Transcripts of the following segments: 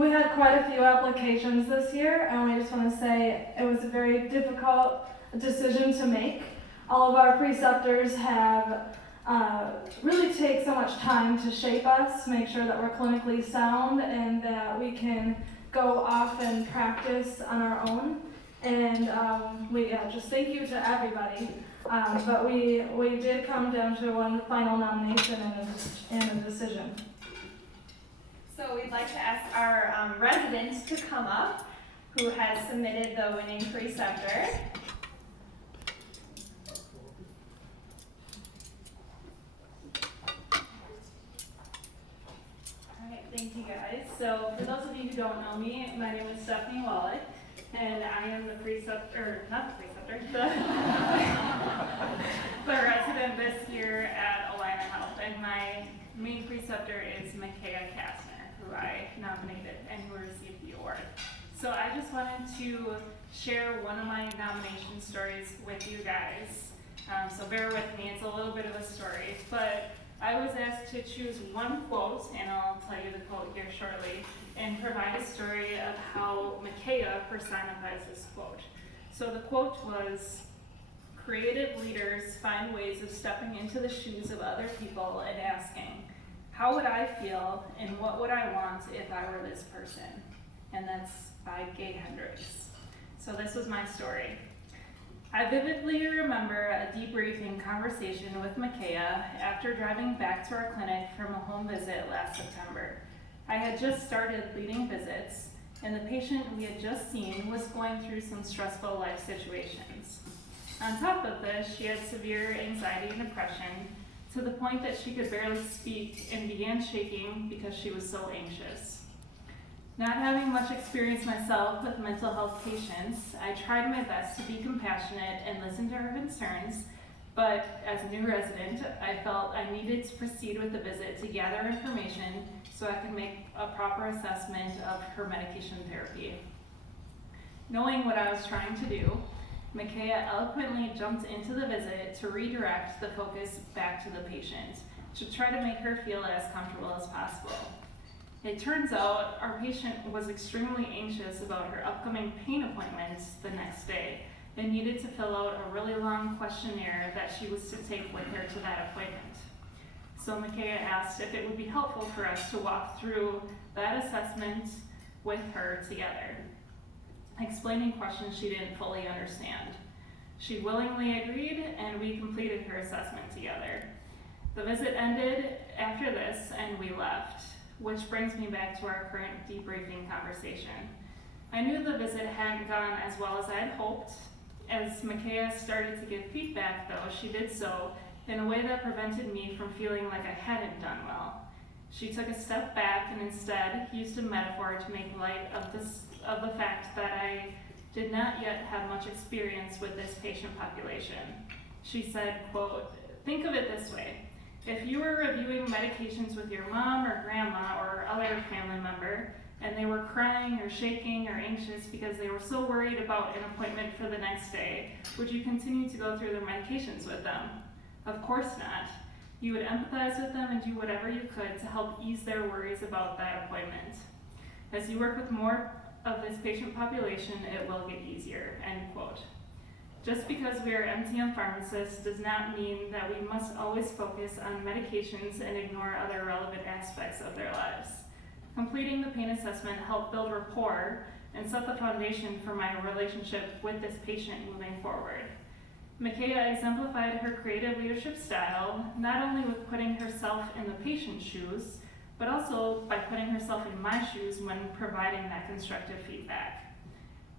We had quite a few applications this year, and we just want to say it was a very difficult decision to make. All of our preceptors have really take so much time to shape us, make sure that we're clinically sound and that we can go off and practice on our own. And just thank you to everybody. But we did come down to one final nomination and a decision. So we'd like to ask our resident to come up who has submitted the winning preceptor. Alright, thank you guys. So for those of you who don't know me, my name is Stephanie Wallach, and I am the preceptor, the resident this year at Alina Health, and my main preceptor is Micaiah Kastner, who I nominated and who received the award. So I just wanted to share one of my nomination stories with you guys. So bear with me, it's a little bit of a story, but I was asked to choose one quote, and I'll tell you the quote here shortly, and provide a story of how Micaiah personifies this quote. So the quote was, "Creative leaders find ways of stepping into the shoes of other people and asking, how would I feel and what would I want if I were this person?" And that's by Gay Hendricks. So this was my story. I vividly remember a debriefing conversation with Micaiah after driving back to our clinic from a home visit last September. I had just started leading visits, and the patient we had just seen was going through some stressful life situations. On top of this, she had severe anxiety and depression, to the point that she could barely speak and began shaking because she was so anxious. Not having much experience myself with mental health patients, I tried my best to be compassionate and listen to her concerns, but as a new resident, I felt I needed to proceed with the visit to gather information so I could make a proper assessment of her medication therapy. Knowing what I was trying to do, Micaiah eloquently jumped into the visit to redirect the focus back to the patient, to try to make her feel as comfortable as possible. It turns out our patient was extremely anxious about her upcoming pain appointments the next day and needed to fill out a really long questionnaire that she was to take with her to that appointment. So Micaiah asked if it would be helpful for us to walk through that assessment with her together, explaining questions she didn't fully understand. She willingly agreed, and we completed her assessment together. The visit ended after this, and we left, which brings me back to our current debriefing conversation. I knew the visit hadn't gone as well as I had hoped. As Micaiah started to give feedback, though, she did so in a way that prevented me from feeling like I hadn't done well. She took a step back and instead used a metaphor to make light of the fact that I did not yet have much experience with this patient population. She said, quote, "Think of it this way. If you were reviewing medications with your mom or grandma or other family member, and they were crying or shaking or anxious because they were so worried about an appointment for the next day, would you continue to go through their medications with them? Of course not. You would empathize with them and do whatever you could to help ease their worries about that appointment. As you work with more of this patient population, it will get easier," end quote. Just because we are MTM pharmacists does not mean that we must always focus on medications and ignore other relevant aspects of their lives. Completing the pain assessment helped build rapport and set the foundation for my relationship with this patient moving forward. Micaiah exemplified her creative leadership style, not only with putting herself in the patient's shoes, but also by putting herself in my shoes when providing that constructive feedback.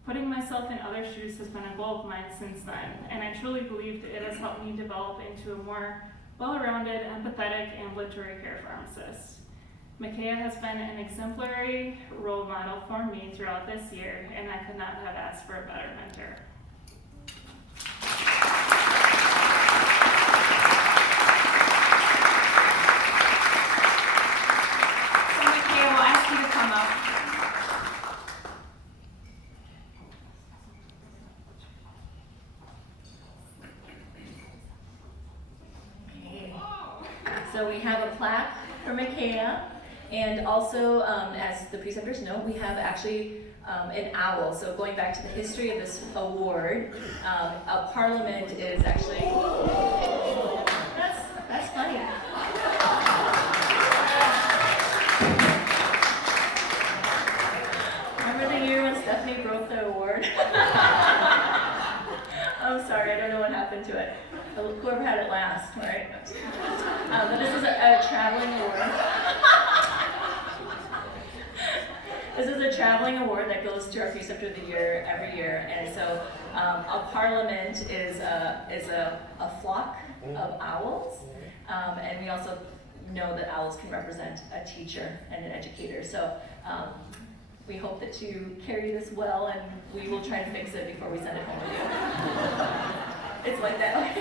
Putting myself in other shoes has been a goal of mine since then, and I truly believe that it has helped me develop into a more well-rounded, empathetic, ambulatory care pharmacist. Micaiah has been an exemplary role model for me throughout this year, and I could not have asked for a better mentor. So Micaiah, we'll ask you to come up. So we have a plaque for Micaiah, And also, as the preceptors know, we have actually an owl. So going back to the history of this award, a parliament is actually, that's funny. Remember the year when Stephanie broke the award? I'm sorry, I don't know what happened to it. Whoever had it last, right? But this is a traveling award. This is a traveling award that goes to our Preceptor of the Year every year, and so a parliament is a flock of owls, and we also know that owls can represent a teacher and an educator. So we hope that you carry this well, and we will try to fix it before we send it home with you. It's like that.